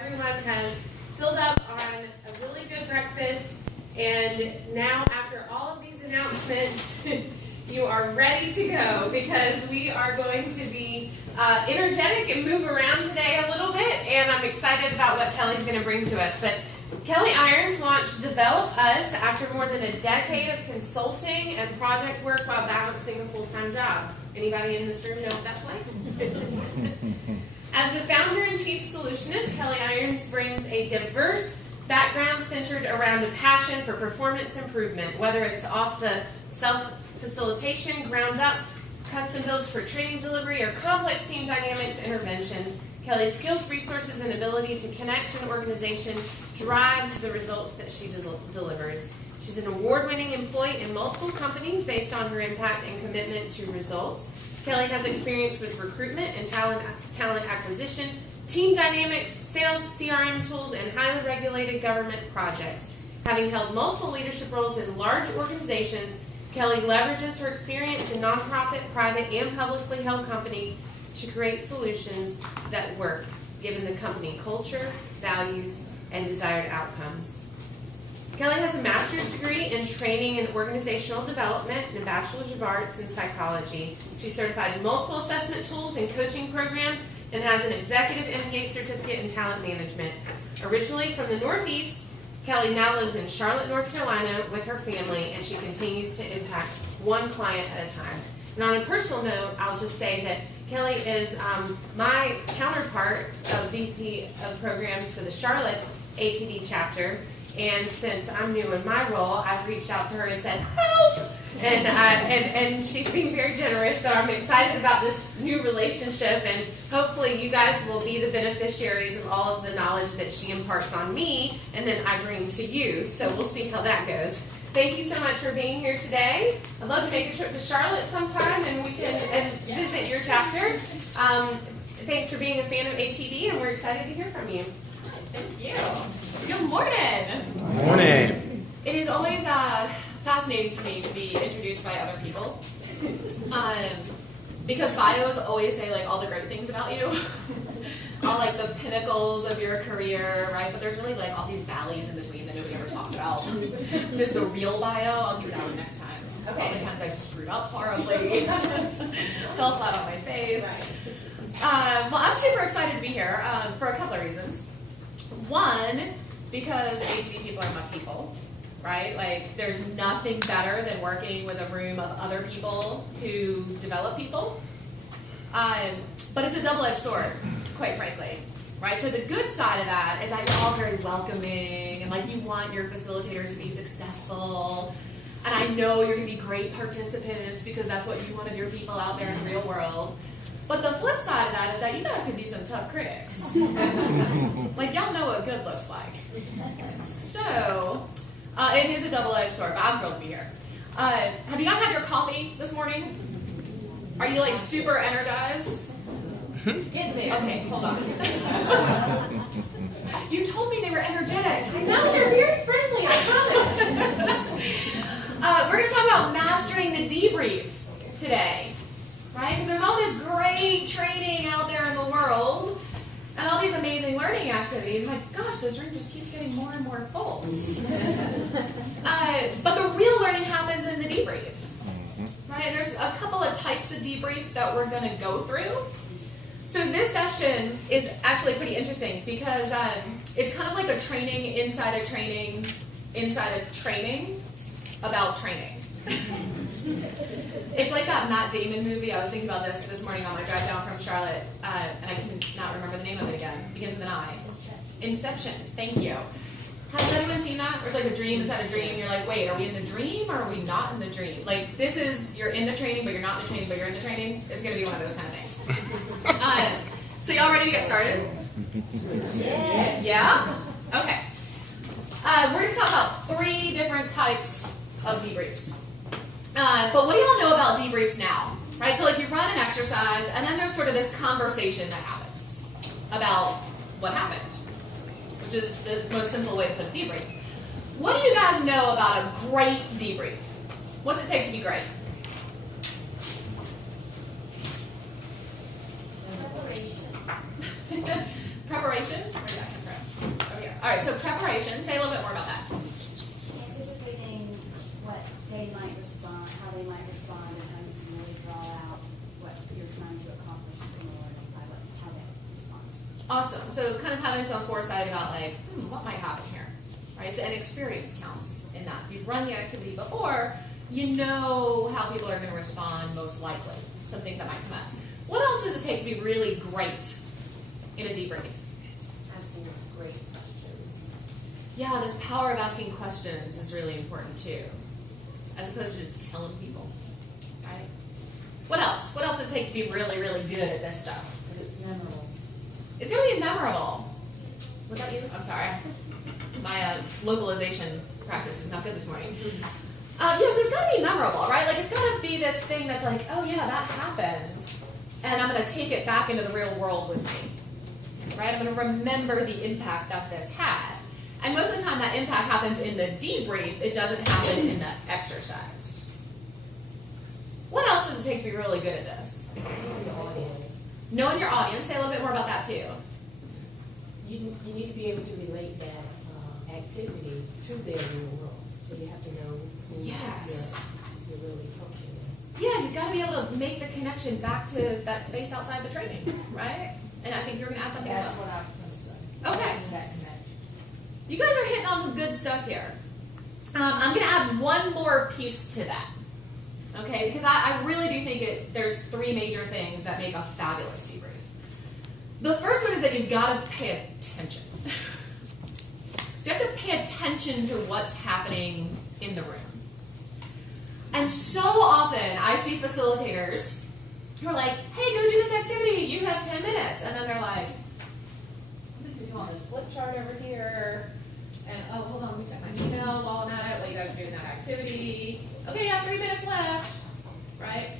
everyone has filled up on a really good breakfast, and now after all of these announcements, you are ready to go because we are going to be energetic and move around today a little bit, and I'm excited about what Kelly's going to bring to us. But Kelly Irons launched Develop Us after more than a decade of consulting and project work while balancing a full-time job. Anybody in this room know what that's like? As the founder and chief solutionist, Kelly Irons brings a diverse background centered around a passion for performance improvement, whether it's off the self-facilitation, ground-up, custom builds for training delivery, or complex team dynamics interventions. Kelly's skills, resources, and ability to connect to an organization drives the results that she delivers. She's an award-winning employee in multiple companies based on her impact and commitment to results. Kelly has experience with recruitment and talent acquisition, team dynamics, sales, CRM tools, and highly regulated government projects. Having held multiple leadership roles in large organizations, Kelly leverages her experience in nonprofit, private, and publicly held companies to create solutions that work, given the company culture, values, and desired outcomes. Kelly has a master's degree in training and organizational development and a bachelor's of arts in psychology. She's certified in multiple assessment tools and coaching programs and has an executive MBA certificate in talent management. Originally from the Northeast, Kelly now lives in Charlotte, North Carolina with her family, and she continues to impact one client at a time. And on a personal note, I'll just say that Kelly is my counterpart of VP of Programs for the Charlotte ATD chapter. And since I'm new in my role, I've reached out to her and said, help! And she's being very generous, so I'm excited about this new relationship, and hopefully you guys will be the beneficiaries of all of the knowledge that she imparts on me, and then I bring to you, so we'll see how that goes. Thank you so much for being here today. I'd love to make a trip to Charlotte sometime, and we can visit your chapter. Thanks for being a fan of ATD, and we're excited to hear from you. Thank you. Good morning. Good morning. It is always fascinating to me to be introduced by other people, because bios always say like all the great things about you, all like the pinnacles of your career, right? But there's really like all these valleys in between that nobody ever talks about. Just the real bio, I'll give that one next time. Okay. All the times I screwed up horribly, fell flat on my face. Right. Well, I'm super excited to be here for a couple of reasons. One, because ATD people are my people, right? Like, there's nothing better than working with a room of other people who develop people. But it's a double-edged sword, quite frankly, right? So the good side of that is that you're all very welcoming, and like you want your facilitator to be successful. And I know you're going to be great participants because that's what you want of your people out there in the real world. But the flip side of that is that you guys can be some tough critics. Like, y'all know what good looks like. So, it is a double-edged sword, but I'm thrilled to be here. Have you guys had your coffee this morning? Are you, like, super energized? Get me. Okay, hold on. You told me they were energetic. I know, they're very friendly, I promise. We're going to talk about mastering the debrief today. Right? Because there's all this great training out there in the world and all these amazing learning activities. My gosh, this room just keeps getting more and more full. But the real learning happens in the debrief. Right? There's a couple of types of debriefs that we're going to go through. So this session is actually pretty interesting because it's kind of like a training inside a training about training. It's like that Matt Damon movie. I was thinking about this morning on my drive down from Charlotte, and I cannot remember the name of it again. It begins with an I. Inception. Thank you. Has anyone seen that? There's like a dream inside a dream. You're like, wait, are we in the dream or are we not in the dream? Like, this is, you're in the training, but you're not in the training, but you're in the training. It's going to be one of those kind of things. So y'all ready to get started? Yes. Yeah? Okay. We're going to talk about 3 different types of debriefs. But what do y'all know about debriefs now? Right? So like you run an exercise, and then there's sort of this conversation that happens about what happened, which is the most simple way to put a debrief. What do you guys know about a great debrief? What's it take to be great? Preparation. Preparation? Where's that come from? right, so preparation, say a little bit more about that. Anticipating what they might respond, how they might respond, and how you can really draw out what you're trying to accomplish more by how they respond. Awesome, so kind of having some foresight about like, what might happen here, right? And experience counts in that. If you've run the activity before, you know how people are going to respond most likely, some things that might come up. What else does it take to be really great in a debrief? Asking great questions. Yeah, this power of asking questions is really important too, as opposed to just telling people, right? What else? What else does it take to be really, really good at this stuff? But it's memorable. It's going to be memorable. Was that you? I'm sorry. My localization practice is not good this morning. Yeah, so it's got to be memorable, right? Like, it's got to be this thing that's like, oh yeah, that happened, and I'm going to take it back into the real world with me, right? I'm going to remember the impact that this had. And most of the time that impact happens in the debrief, it doesn't happen in the exercise. What else does it take to be really good at this? Knowing the audience. Knowing your audience, say a little bit more about that too. You need to be able to relate that activity to their real world. So you have to know who Yes. you're really coaching with. Yeah, you've got to be able to make the connection back to that space outside the training, right? And I think you're going to add something That's else. what I was going to say. Okay. Making that connection. You guys are hitting on some good stuff here. I'm going to add one more piece to that, okay? Because I really do think there's three major things that make a fabulous debrief. The first one is that you've got to pay attention. So you have to pay attention to what's happening in the room. And so often I see facilitators who are like, hey, go do this activity, you have 10 minutes. And then they're like, what did you do on this flip chart over here? And oh, hold on, let me check my email while I'm at it, while you guys are doing that activity. Okay, yeah, 3 minutes left, right?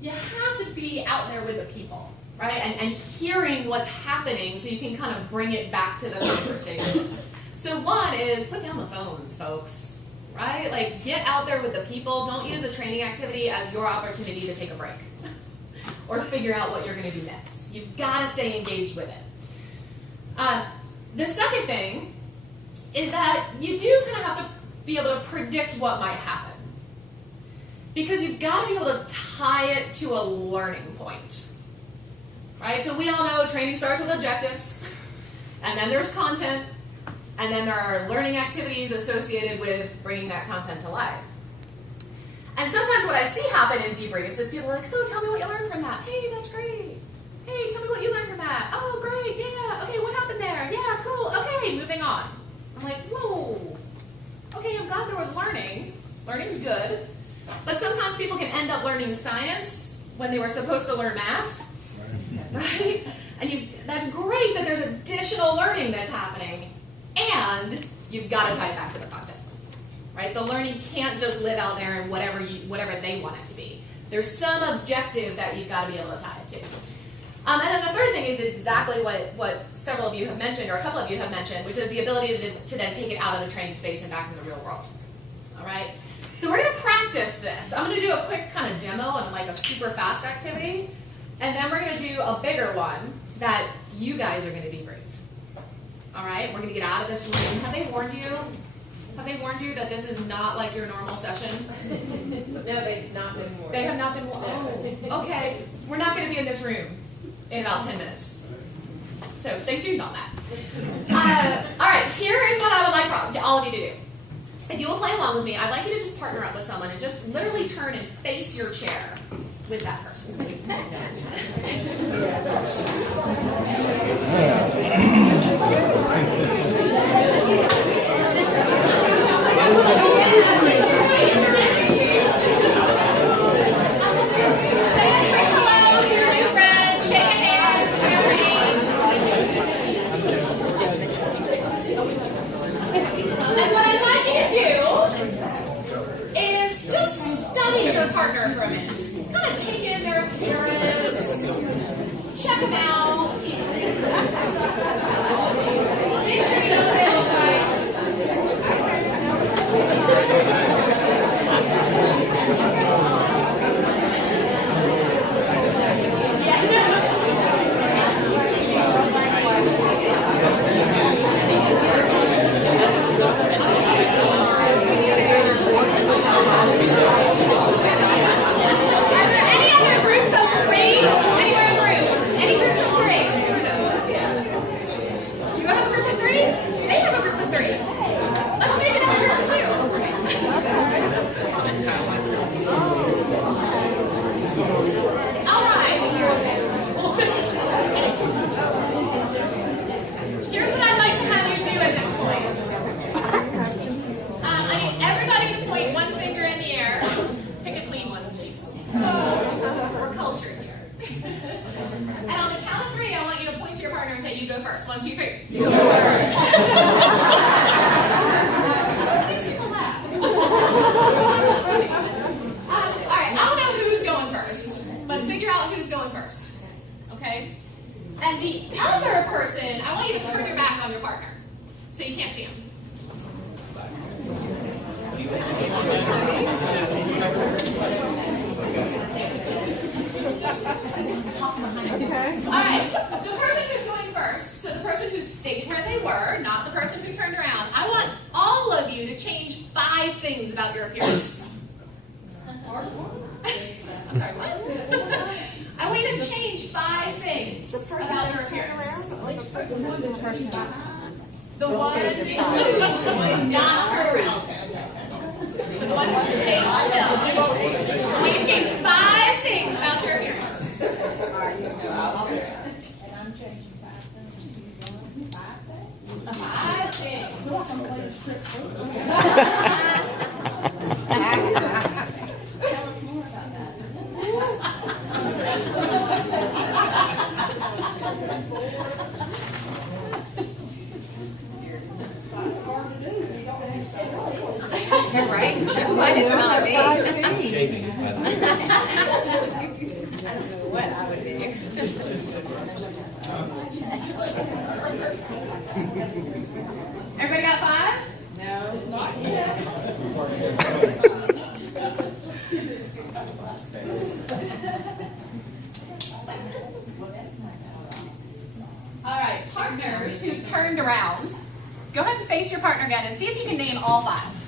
You have to be out there with the people, right? And hearing what's happening so you can kind of bring it back to the conversation. So one is put down the phones, folks, right? Like get out there with the people. Don't use a training activity as your opportunity to take a break or figure out what you're going to do next. You've got to stay engaged with it. The second thing is that you do kind of have to be able to predict what might happen because you've got to be able to tie it to a learning point, right? So we all know training starts with objectives, and then there's content, and then there are learning activities associated with bringing that content to life. And sometimes what I see happen in debriefs is people are like, so tell me what you learned from that. Hey, that's great. Hey, tell me what you learned from that. Oh, great, yeah. Okay, what happened there? Yeah, cool. Okay, moving on. I'm like, whoa. Okay, I'm glad there was learning. Learning's good. But sometimes people can end up learning science when they were supposed to learn math. Right? And that's great that there's additional learning that's happening. And you've got to tie it back to the content, right? The learning can't just live out there in whatever they want it to be. There's some objective that you've got to be able to tie it to. And then the third thing is exactly what several of you have mentioned, or a couple of you have mentioned, which is the ability to then take it out of the training space and back in the real world. All right? So we're going to practice this. I'm going to do a quick kind of demo and like a super fast activity, and then we're going to do a bigger one that you guys are going to debrief. All right, we're going to get out of this room. Have they warned you? Have they warned you that this is not like your normal session? No, they've not been warned. They have not been warned. Oh, okay. We're not going to be in this room in about 10 minutes. So stay tuned on that. All right, here is what I would like for all of you to do. If you will play along with me, I'd like you to just partner up with someone and just literally turn and face your chair with that person. Say hello to your new friend, shake a hand, share a seat. And what I'd like you to do is just study your partner for a minute. Kind of take in their appearance, check them out, make sure you know what they look like. And the other person, I want you to turn your back on your partner so you can't see him. Alright, the person who's going first, so the person who stayed where they were, not the person who turned around, I want all of you to change 5 things about your appearance. I'm sorry, what? I want you to change 5 things about your appearance. The one who did not turn around. So the one who stayed still. I want you to change 5 things about your appearance. And I'm changing 5 things. 5 things. Tell us more about that. You're right. But it's not me. I'm shaving it, by the way. I don't know what I would do. Everybody got 5? No. Not yet. All right, partners who turned around, go ahead and face your partner again and see if you can name all 5.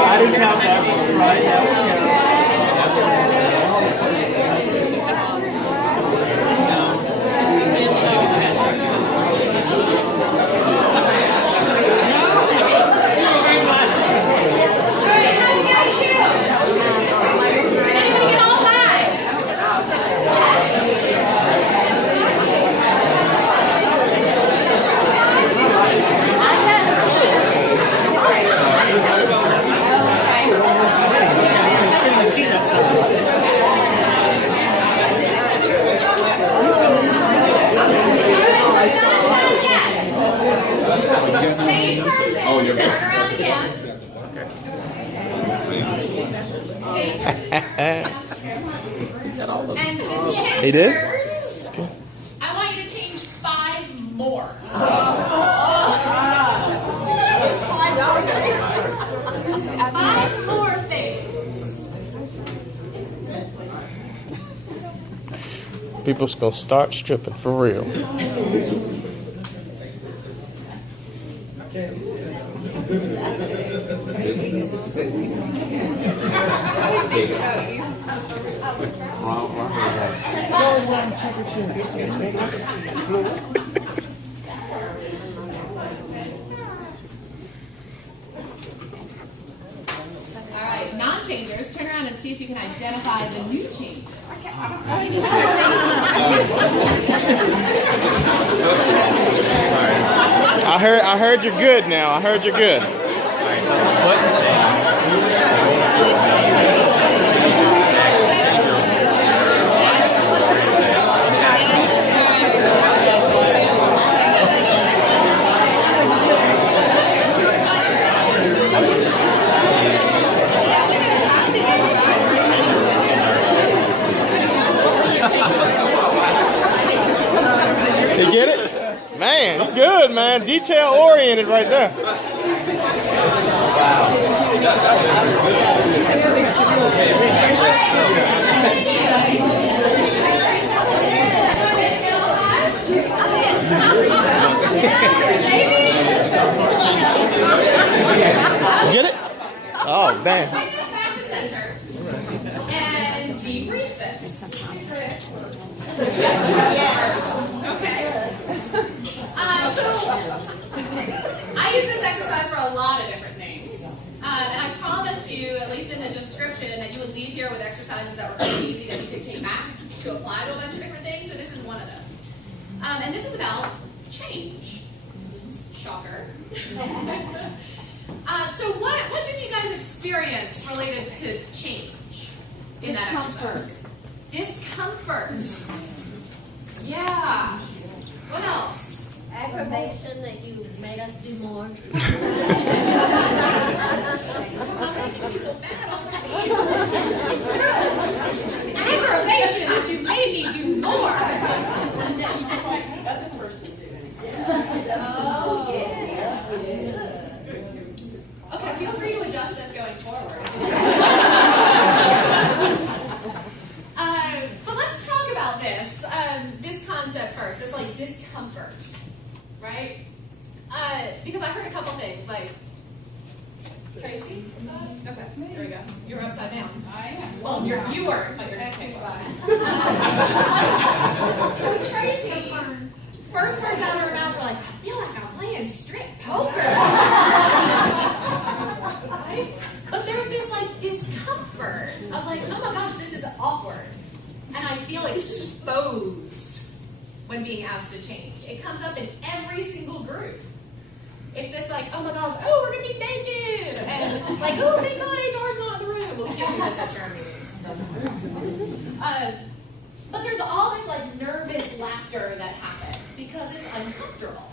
I didn't count that one, right? Same person, turn around again. Same person, turn around. And the changers, He did? I want you to change 5 more. 5 more things. People's gonna start stripping for real. All right, non-changers, turn around and see if you can identify the new changer. I heard you're good now. I heard you're good. You get it? Man, you're good, man. Detail oriented right there. You get it? Oh, man. Bring this back to center and debrief this. Okay. So I use this exercise for a lot of different things. And I promised you, at least in the description, that you would leave here with exercises that were really easy that you could take back to apply to a bunch of different things. So this is one of them. And this is about change. Shocker. So what did you guys experience related to change in that exercise? Discomfort. Yeah. What else? Aggravation that you made us do more. Aggravation that you made me do more. And that you just like the other person doing it. Oh, Yeah. Okay, feel free to adjust this going forward. But let's talk about this. This concept first. This like discomfort, right? Because I heard a couple things like. Tracy, is that? Okay, there we go. You're upside down. I am. Well, you were, but you're okay. So Tracy, first words out of her mouth were like, I feel like I'm playing strip poker. Right? But there's this like discomfort of like, oh my gosh, this is awkward. And I feel exposed when being asked to change. It comes up in every single group. If this like, oh my gosh, oh, we're gonna be naked, and like, oh, thank God HR's not in the room. Well, we can't do this at your meetings. But there's all this like nervous laughter that happens because it's uncomfortable,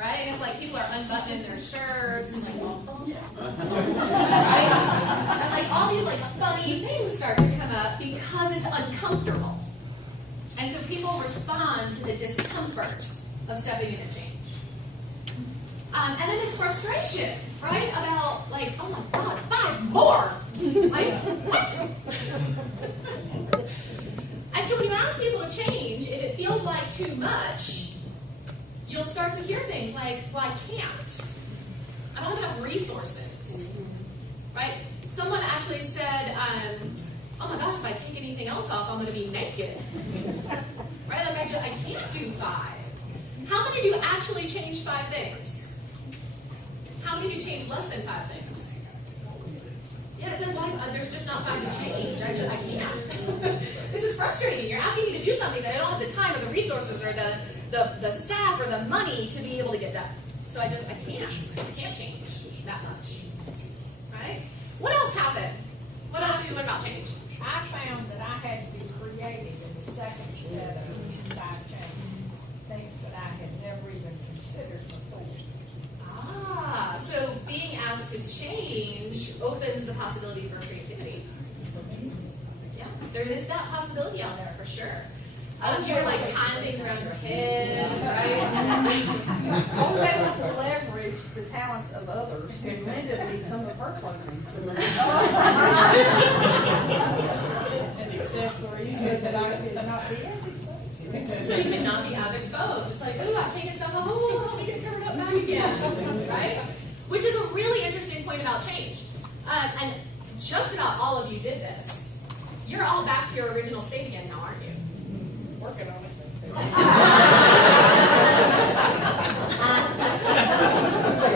right? And it's like people are unbuttoning their shirts and like, right? And like all these like funny things start to come up because it's uncomfortable, and so people respond to the discomfort of stepping into change. And then this frustration, right? About like, oh my God, 5 more! Like, what? And so when you ask people to change, if it feels like too much, you'll start to hear things like, well, I can't. I don't have enough resources, right? Someone actually said, oh my gosh, if I take anything else off, I'm going to be naked. Right? Like, I can't do 5. How many of you actually changed 5 things? How many of you change less than 5 things? Yeah, it's like, well, there's just not 5 to change. I can't. This is frustrating. You're asking me to do something that I don't have the time or the resources or the staff or the money to be able to get done. So I can't. I can't change that much. Right? What else happened? What else are you doing about change? I found that I had to be creative in the second set of inside change. Things that I had never even considered before. So being asked to change opens the possibility for creativity. Yeah, there is that possibility out there for sure. You're like tying things around your head, right? I was able to leverage the talents of others who lended me some of her clothing. And accessories so that I could not be as exposed. So you cannot be as exposed. It's like, ooh, I've taken stuff off, oh, let me get covered up back again, right? Which is a really interesting point about change. And just about all of you did this. You're all back to your original state again now, aren't you? Working on it.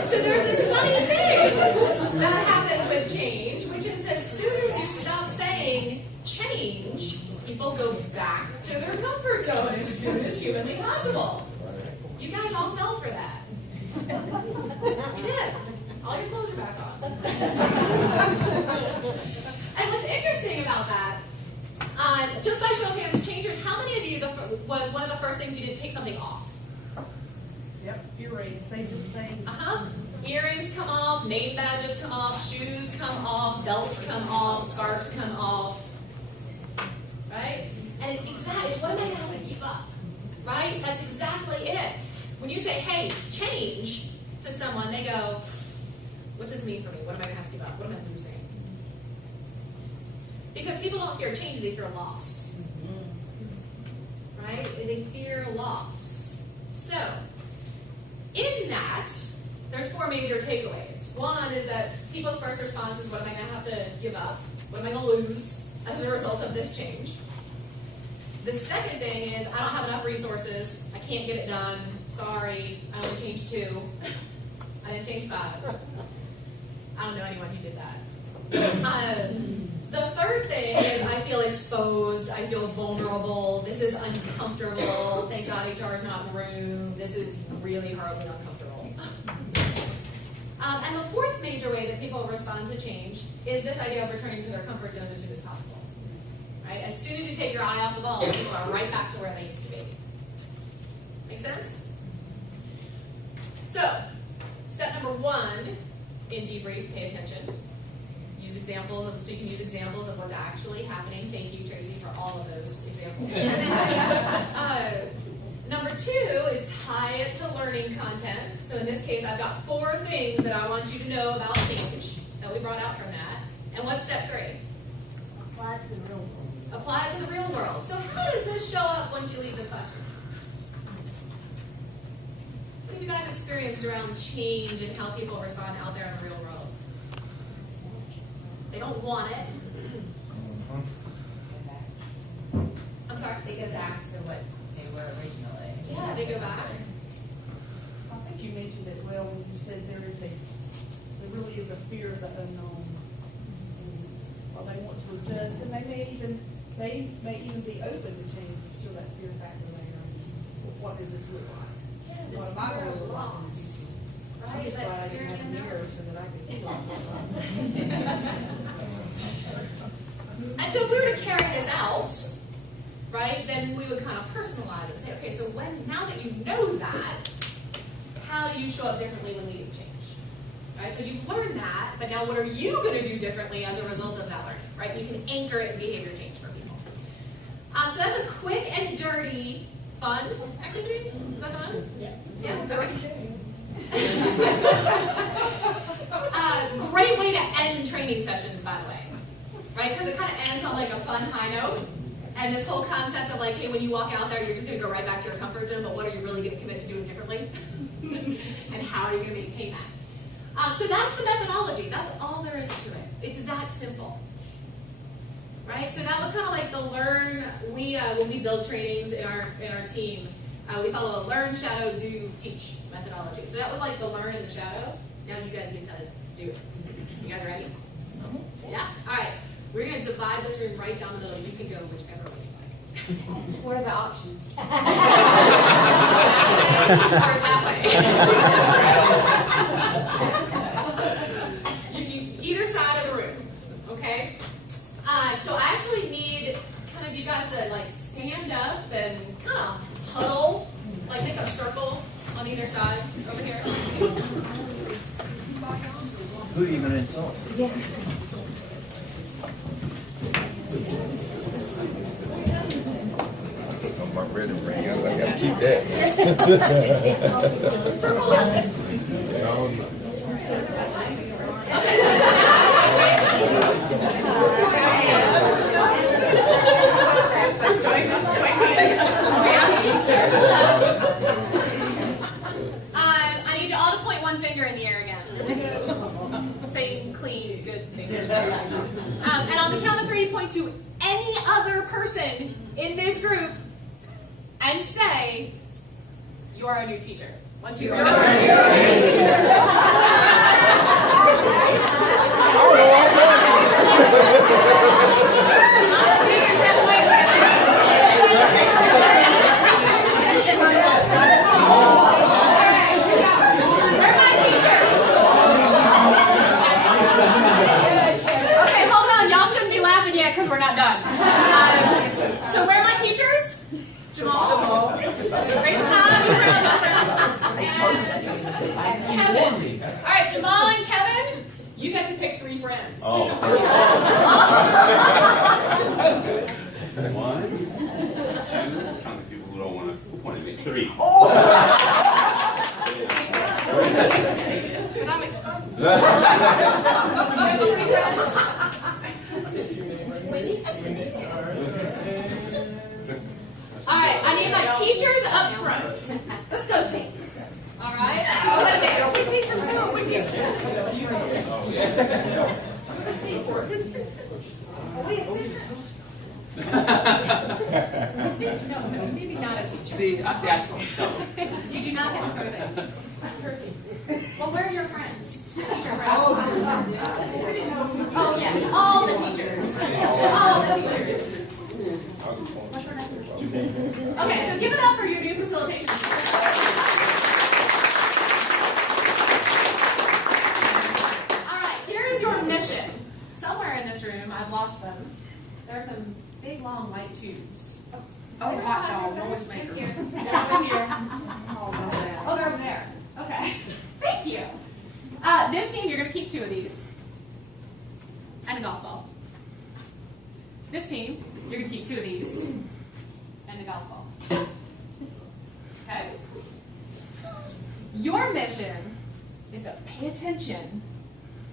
So there's this funny thing that happens with change, which is as soon as you stop saying change, people go back to their comfort zone as soon as humanly possible. You guys all fell for that. You did. All your clothes are back on. And what's interesting about that, just by show of hands, changers, how many of you was one of the first things you did take something off? Yep, earrings, safest thing. Earrings come off, name badges come off, shoes come off, belts come off, scarves come off. Right? And exactly, what am I going to have to give up? Right? That's exactly it. When you say, hey, change to someone, they go, what's this mean for me? What am I going to have to give up? What am I losing? Because people don't fear change, they fear loss. Right? They fear loss. So, in that, there's 4 major takeaways. One is that people's first response is, what am I going to have to give up? What am I going to lose as a result of this change? The second thing is, I don't have enough resources. I can't get it done. Sorry, I only changed 2. I didn't change 5. I don't know anyone who did that. The third thing is, I feel exposed. I feel vulnerable. This is uncomfortable. Thank God HR is not in the room. This is really horribly uncomfortable. And the fourth major way that people respond to change is this idea of returning to their comfort zone as soon as possible. Right? As soon as you take your eye off the ball, people are right back to where they used to be. Make sense? So, step number 1 in debrief, pay attention. Use examples of, so you can use examples of what's actually happening. Thank you, Tracy, for all of those examples. Number 2 is tie it to learning content. So in this case, I've got 4 things that I want you to know about change that we brought out from that. And what's step 3? Apply it to the real world. Apply it to the real world. So how does this show up once you leave this classroom? What have you guys experienced around change and how people respond out there in the real world? They don't want it. I'm sorry? They go back to what they were originally. Yeah, they go back. I think you mentioned it well when you said there really is a fear of the unknown. And while they want to adjust, and they may even be open to change, there's still that fear factor there. What does this look like? Yeah, What this am I fear gonna of look like in the loss. future? I'm Right? just glad I That fear didn't have of a the mirror unknown. so that I could see what it was like. And so if we were to carry this out, right, then we would kind of personalize it and say, okay, so now that you know that, how do you show up differently when leading change? Right, so you've learned that, but now what are you going to do differently as a result of that learning, right? You can anchor it in behavior change for people. So that's a quick and dirty, fun activity. Is that fun? Yeah. Yeah, great way to end training sessions, by the way, right? Because it kind of ends on like a fun high note. And this whole concept of like, hey, when you walk out there, you're just going to go right back to your comfort zone, but what are you really going to commit to doing differently? And how are you going to maintain that? So that's the methodology. That's all there is to it. It's that simple. Right? So that was kind of like the learn, when we build trainings in our team, we follow a learn, shadow, do, teach methodology. So that was like the learn and the shadow. Now you guys get to do it. You guys ready? Yeah? All right. We're going to divide this room right down the middle. You can go whichever way you like. What are the options? Or that way. You can either side of the room. Okay? So I actually need kind of you guys to like stand up and kind of huddle, like make a circle on either side over here. Who are you going to insult? Yeah. Oh, my red and ring. I gotta keep that. I need you all to point one finger in the air again. Say clean, good fingers. And on the count of 3, point to any other person in this group and say, you are a new teacher. 1, 2, 3. Because we're not done. So where are my teachers? Jamal. Raise a hand. And Kevin. All right, Jamal and Kevin, you get to pick 3 friends. Oh. 1, 2, trying to people who don't want to point at me. 3. And I'm exposed. All right, I need my teachers up front. Let's go, team. All right. Are we assistants? No, maybe not a teacher. See, I told you. You do not get to throw things. Well, where are your friends? Your teacher friends. Oh, yes, all the teachers. All the teachers. Okay, so give it up for your new facilitation. All right, here is your mission. Somewhere in this room, I've lost them. There are some big, long white tubes. Oh, hot dog, noisemaker. Oh, they're over there. Okay. Thank you. This team, you're going to keep 2 of these. And a golf ball. This team, you're going to keep 2 of these. And a golf ball. Okay? Your mission is to pay attention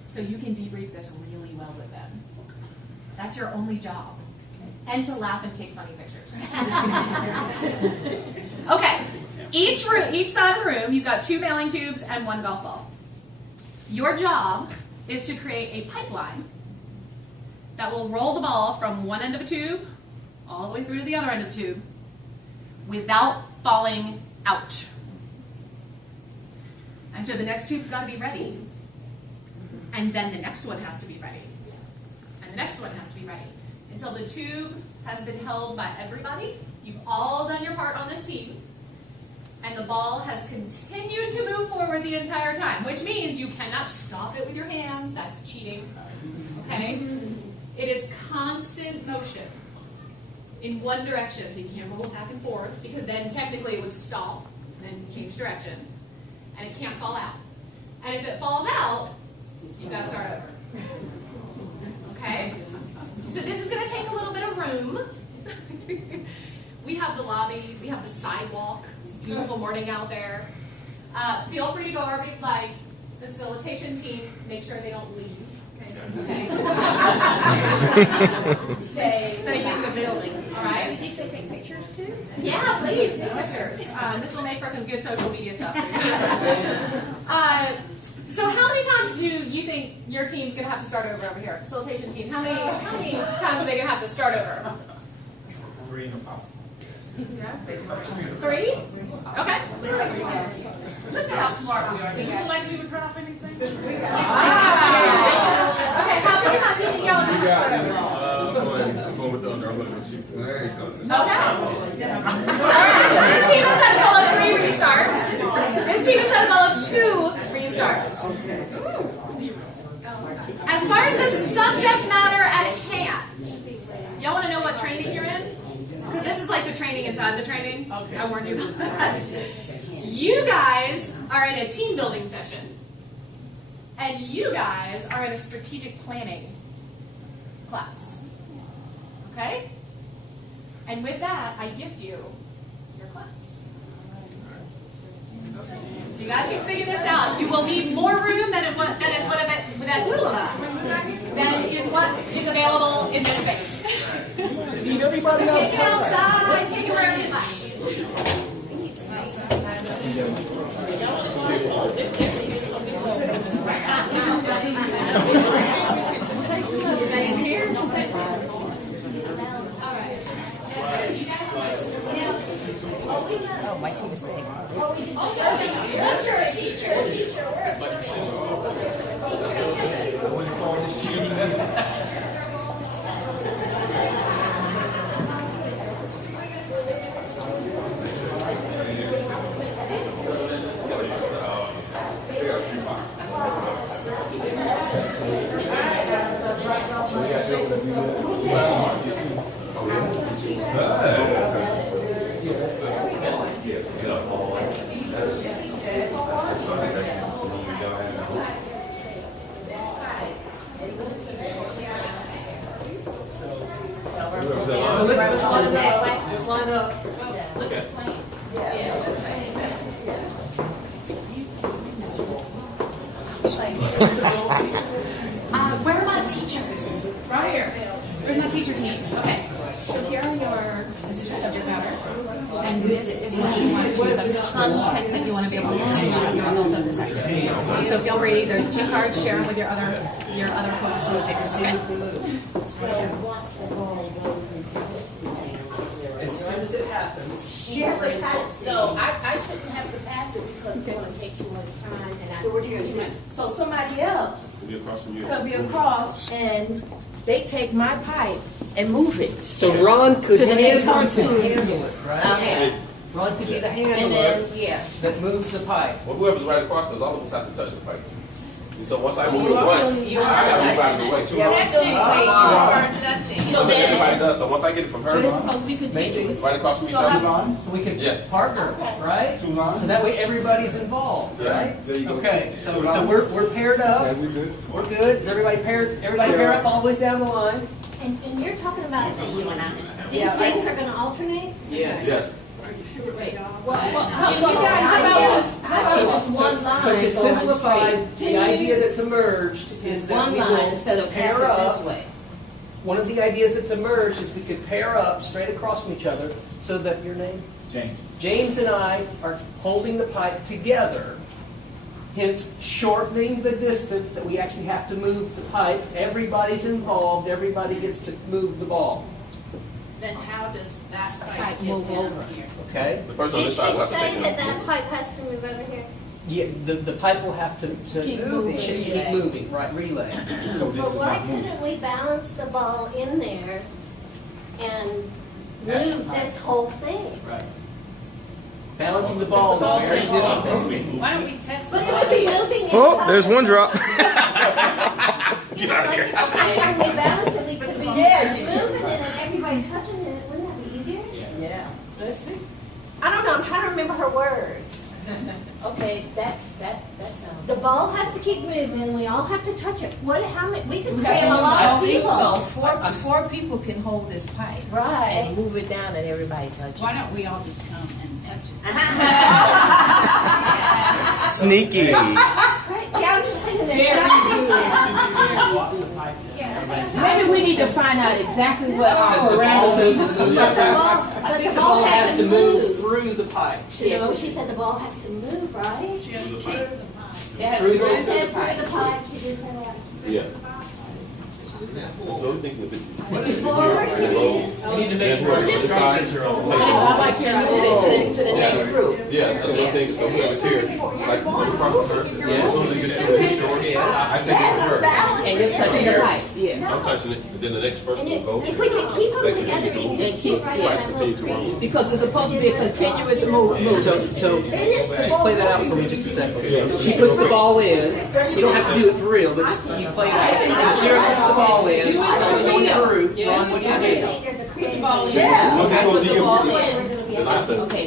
so you can debrief this really well with them. That's your only job. And to laugh and take funny pictures. Okay. Each side of the room, you've got 2 mailing tubes and 1 golf ball. Your job is to create a pipeline that will roll the ball from one end of a tube all the way through to the other end of the tube without falling out. And so the next tube's got to be ready. And then the next one has to be ready. And the next one has to be ready. Until the tube has been held by everybody. You've all done your part on this team. And the ball has continued to move forward the entire time, which means you cannot stop it with your hands. That's cheating. Okay? It is constant motion in one direction, so you can't roll back and forth, because then technically it would stop and then change direction. And it can't fall out. And if it falls out, you've got to start over. Okay? So this is going to take a little bit of room. We have the lobbies, we have the sidewalk. It's a beautiful morning out there. Feel free to go over, like, facilitation team, make sure they don't leave. Okay? Stay in the building. All right? Did you say take pictures too? Yeah, please take pictures. This will make for some good social media stuff for you. So how many times do you think your team's going to have to start over here? Facilitation team, how many times are they going to have to start over? 3 if possible. Yeah. 3? Okay. Look at how smart we are. Did you like we would drop anything? Okay, how many times do you think y'all are going to have to start over? I'm going with the under. I'm going to go cheap. Okay. Alright, so this team has set a goal of 3 restarts. This team has set a goal of 2 restarts. As far as the subject matter at hand, y'all want to know what training you're in? Because this is like the training inside the training. I warned you. You guys are in a team building session. And you guys are in a strategic planning class. Okay? And with that, I gift you your class. So you guys can figure this out. You will need more room than is what is available in this space. Need everybody Take it outside, take it wherever you like. Oh, my team is big. You're a teacher. I wouldn't call this cheating. Let's line up. Where are my teachers? Right here. Where's my teacher team? Okay. So here are this is your subject matter. And this is what you want to, the content that you want to be able to teach as a result of this activity. So feel free, there's 2 cards, share them with your other co-facilitators, okay? So once the ball goes into this container. As soon as it happens. So I shouldn't have to pass it because it's going to take too much time. And so what are you going to do? So somebody else Be across from you. could be across and they take my pipe and move it. So Ron could To the next handle person. it, right? Okay. Ron could be the And handler then, yeah. that moves the pipe. Well, whoever's right across, because all of us have to touch the pipe. So once I move it once, I gotta move out of the way too. Technically, you are touching. So then everybody does, so once I get it from her, But it's supposed to be continuous. right across from each Two other. lines, so we can Yeah. partner, right? Two lines? So that way everybody's involved, Yeah. right? There you go. Okay, Two so lines. we're paired up, Okay, we good? we're good. Is everybody paired, pair up all the way down the line? And you're talking about, You and I. these things are gonna alternate? Yes. Yes. How about just one line? So to going simplify, straight? the idea that's emerged is that One we line will instead of pair pass it up. this way. One of the ideas that's emerged is we could pair up straight across from each other so that your name? James. James and I are holding the pipe together, hence shortening the distance that we actually have to move the pipe. Everybody's involved, everybody gets to move the ball, Then how does that Pipe pipe get move down over. here? okay? The person on Did this she side will have to say take that it. that pipe has to move over here? Yeah, the pipe will have to Keep moving. keep moving, right, relay. So this But is why not moving. couldn't we balance the ball in there and move this whole thing? Right. Balancing the ball is very difficult. Why don't we test But it? it would be moving inside. Oh, there's one drop. Get out of here. Okay, when we balance it, we could be moving it and everybody touching it. Wouldn't that be easier? Yeah. Let's see. I don't know, I'm trying to remember her words. Okay, that sounds. The ball has to keep moving, we all have to touch it. How many, we could We cram a have lot of so people. four people can hold this pipe. Right. And move it down and everybody touch it. Why don't we all just come and touch it? Sneaky. See, I'm just thinking Maybe we need to find out exactly what our parameters of the I think the ball has to move through the pipe. No, she said the ball has to move, right? She has to keep the pipe. Through She the said through the pipe, she did say that. Yeah. So we think if it's. Forward, she did. We need to make That's sure where we're it's just decided. I like your moving to the next group. Yeah, that's what I'm thinking, so whoever's here, like, whoever's across from her, as soon as it gets to the shore, I take it from her. And you're touching the pipe, yeah. I'm touching it, and then the next person And will go. if we can keep them They together, continue to we move. can keep right on Pipes that continue little to roll. screen. Because it's supposed to be a continuous movement. So just play that out for me just a second. She puts the ball in. You don't have to do it for real, but just you play it out. Sarah puts the ball in. It's going through. Ron, what do you do? There's a creative. Once it goes in, We're gonna be then I have to. Okay.